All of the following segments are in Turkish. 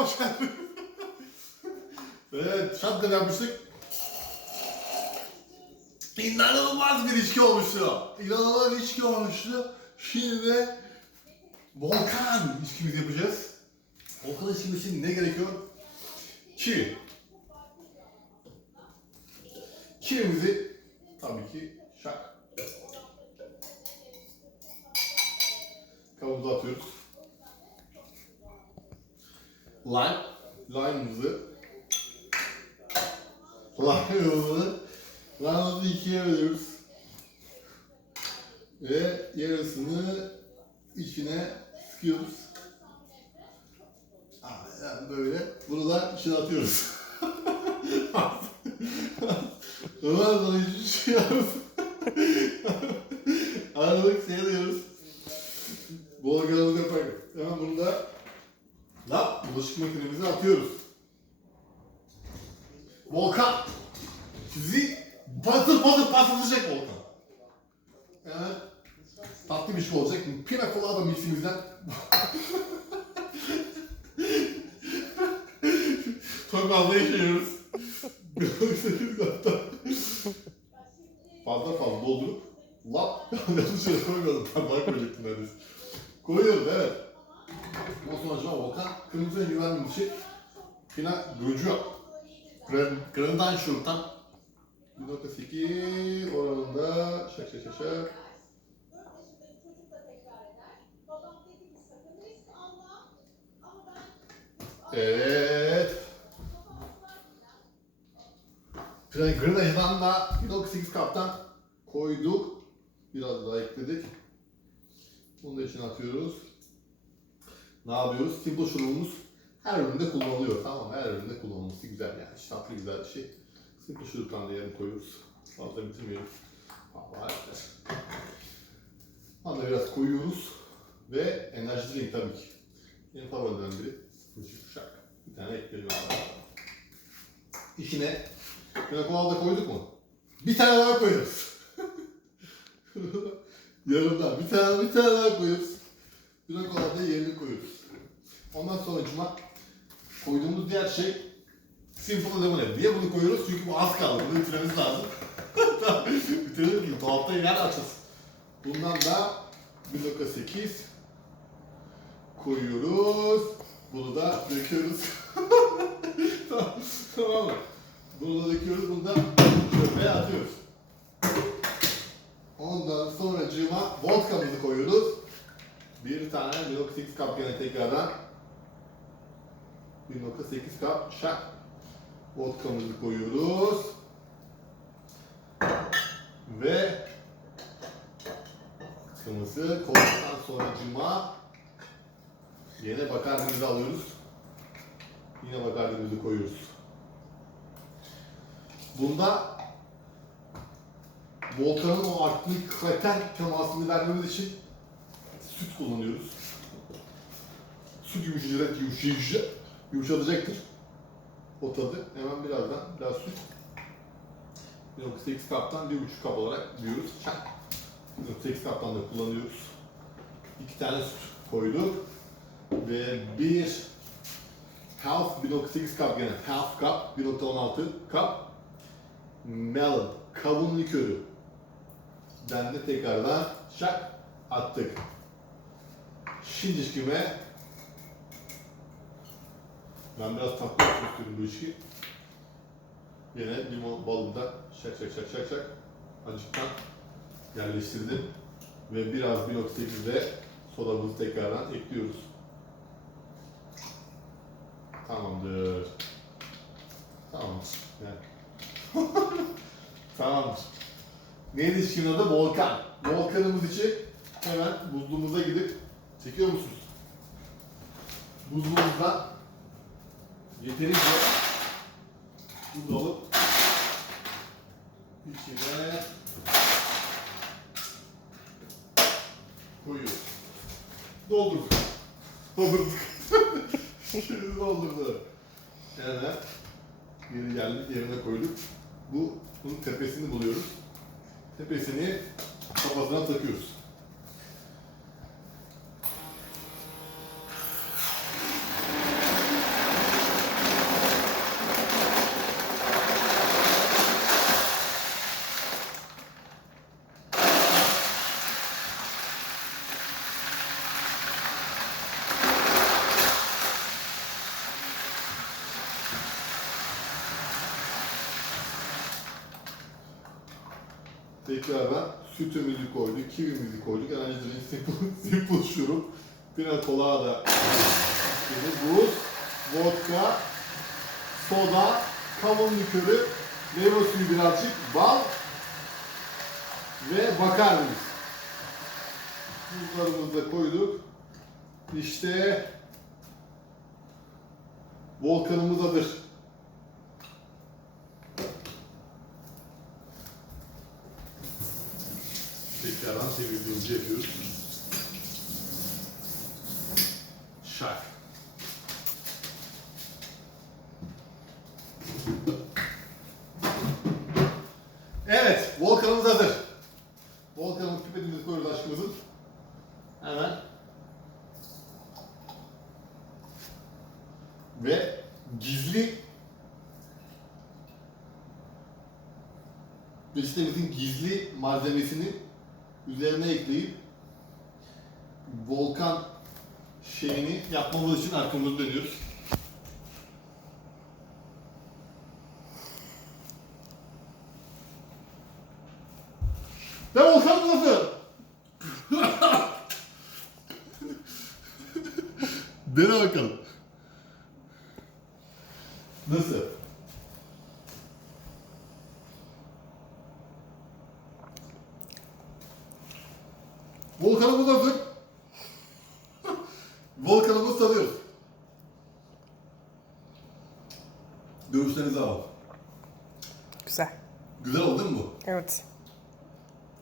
hoş geldin. evet, shotgun yapmıştık. İnanılmaz bir içki olmuştu. İnanılmaz bir içki olmuştu. Şimdi de volkan içkimizi yapacağız. Volkan içkimiz için ne gerekiyor? Ki. Kirimizi tabii ki şak. Kavanoza atıyoruz. Lime. Lime'ımızı Lime'ımızı Lime'ımızı ikiye bölüyoruz. Ve yarısını içine sıkıyoruz. Yani böyle. Bunu da içine atıyoruz. Ondan sonra hiçbir şey yapıyoruz. Aralık seyrediyoruz. Bol gazoz yaparken. Hemen bunu da bulaşık makinemize atıyoruz. Volkan! Sizi patır patır patlatacak Volkan. Evet. Tatlı bir şey olacak. Pina colada miximizden çok fazla yaşıyoruz. fazla fazla doldurup lap yanlış yere koymadım. Parmağı koyacaktım neredeyse. Koyuyoruz evet. Ondan sonra acaba Volkan kırmızı şey. Pina Grigio. Grandan Şurt'tan 1.8 oranında şak şak şak şak. Evet. Grenajdan da 1.8 kaptan koyduk. Biraz daha ekledik. Bunu da içine atıyoruz. Ne yapıyoruz? Simple şurubumuz her üründe kullanılıyor. Tamam mı? Her üründe kullanılması güzel yani. Tatlı güzel bir şey. Simple şuruptan da yarım koyuyoruz. Fazla bitirmiyoruz. Vallahi Onu da biraz koyuyoruz. Ve enerji drink tabii ki. Benim favorilerimden biri. Sıfır şak. Bir tane ekliyorum. İçine Pina colada koyduk mu? Bir tane daha koyuyoruz. Yarımdan bir tane bir tane daha koyuyoruz. Pina colada yerini koyuyoruz. Ondan sonra cuma koyduğumuz diğer şey Simple Lemonade. Niye bunu koyuyoruz? Çünkü bu az kaldı. Bunu bitirmemiz lazım. Bitirelim ki dolapta yer açız. Bundan da 1.8 koyuyoruz. Bunu da döküyoruz. tamam, tamam mı? Bunu da döküyoruz. Bunu da çöpe atıyoruz. Ondan sonra cıma vodkamızı koyuyoruz. Bir tane 1.8 kap gene tekrardan 1.8 kap şak vodkamızı koyuyoruz. Ve vodkamızı koyduktan sonra cıma yine bakardimizi alıyoruz. Yine bakardimizi koyuyoruz. Bunda Volkan'ın o artnik krater temasını vermemiz için süt kullanıyoruz. Süt yumuşayacak, yumuşayacak, yumuşatacaktır o tadı. Hemen birazdan biraz süt. 1.8 kaptan 1.5 kap olarak diyoruz. Çak. 1.8 kaptan da kullanıyoruz. İki tane süt koyduk. Ve bir half 1.8 kap gene half kap 1.16 kap melon kavun likörü den de tekrardan şak attık. Şimdi içkime ben biraz tatlı istiyorum bu içki. Yine limon balını da şak şak şak şak şak acıktan yerleştirdim. Ve biraz 1.8'de sodamızı tekrardan ekliyoruz. Tamamdır. Tamamdır. Yani. Tamamdır. Neydi içkinin adı? Volkan. Volkanımız için hemen buzluğumuza gidip çekiyor musunuz? Buzluğumuzdan yeterince buz alıp içine koyuyoruz. Doldurduk. Doldurduk. Şimdi doldurduk. Hemen geri geldik yerine koyduk. Bu bunun tepesini buluyoruz. Tepesini kafasına takıyoruz. Tekrardan sütümüzü koyduk, kivimizi koyduk. Enerji drink, simple, simple şurup, pina colada, şimdi buz, vodka, soda, kavun likörü, meyve suyu birazcık, bal ve bakarnamız. Buzlarımızı da koyduk. İşte volkanımız hazır. Tekrardan çevirdiğimizi yapıyoruz. Şak. Evet, volkanımız hazır. Volkanımız pipetimizi koyuyoruz aşkımızın. Hemen. Ve gizli Beşiktaş'ın gizli malzemesini üzerine ekleyip volkan şeyini yapmamız için arkamızı dönüyoruz. Ve volkan nasıl? Dene bakalım. Nasıl? Volkanımız hazır. Volkanımızı tanıyoruz. Görüşlerinizi alalım. Güzel. Güzel oldu değil mi bu? Evet.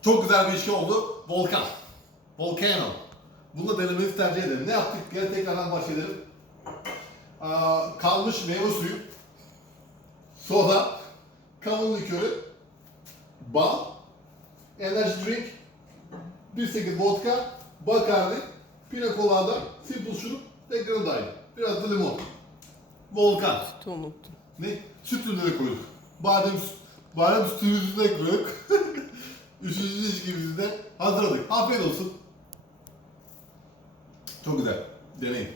Çok güzel bir şey oldu. Volkan. Volcano. Bunu da denemenizi tercih ederim. Ne yaptık? Gel tekrardan başlayalım. Aa, kalmış meyve suyu, soda, kavun likörü, bal, enerji drink, 1.8 vodka, bakardi, pina colada, simple şurup ve grenadine. Biraz da limon. Volkan. Unuttum. Ne? Süt ürünleri koyduk. Badem, sü- badem sütümüzü de koyduk. Üçüncü ilişkimizi de hazırladık. Afiyet olsun. Çok güzel. Deneyin.